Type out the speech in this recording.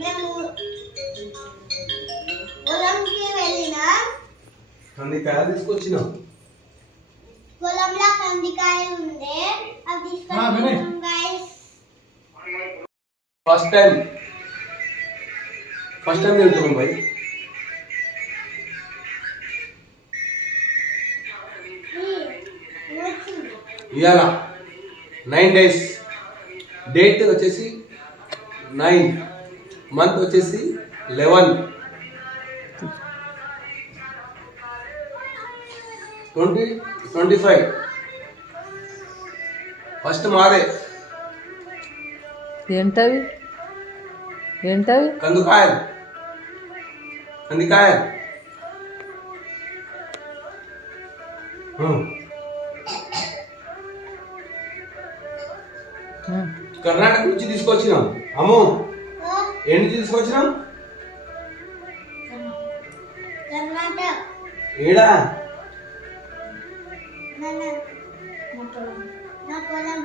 మేము పొలంకి వెళ్ళినాం. కందికాయలు తీసుకొచ్చినాం. పొలంలో కందికాయలు ఉండే అవి తీసుకొచ్చినాం గైస్. ఫస్ట్ టైం తింటున్నాం భయ్. ఇవాళ 9 days, డేట్ వచ్చేసి 9, మంత్ వచ్చేసి 11, 2025. ఫస్ట్ మాదే. ఏంటవి కందికాయలు. కర్ణాటక నుంచి తీసుకొచ్చినాం. అమ్మో, ఏంటి తీసుకొచ్చినాం? ఏడా నా పొలం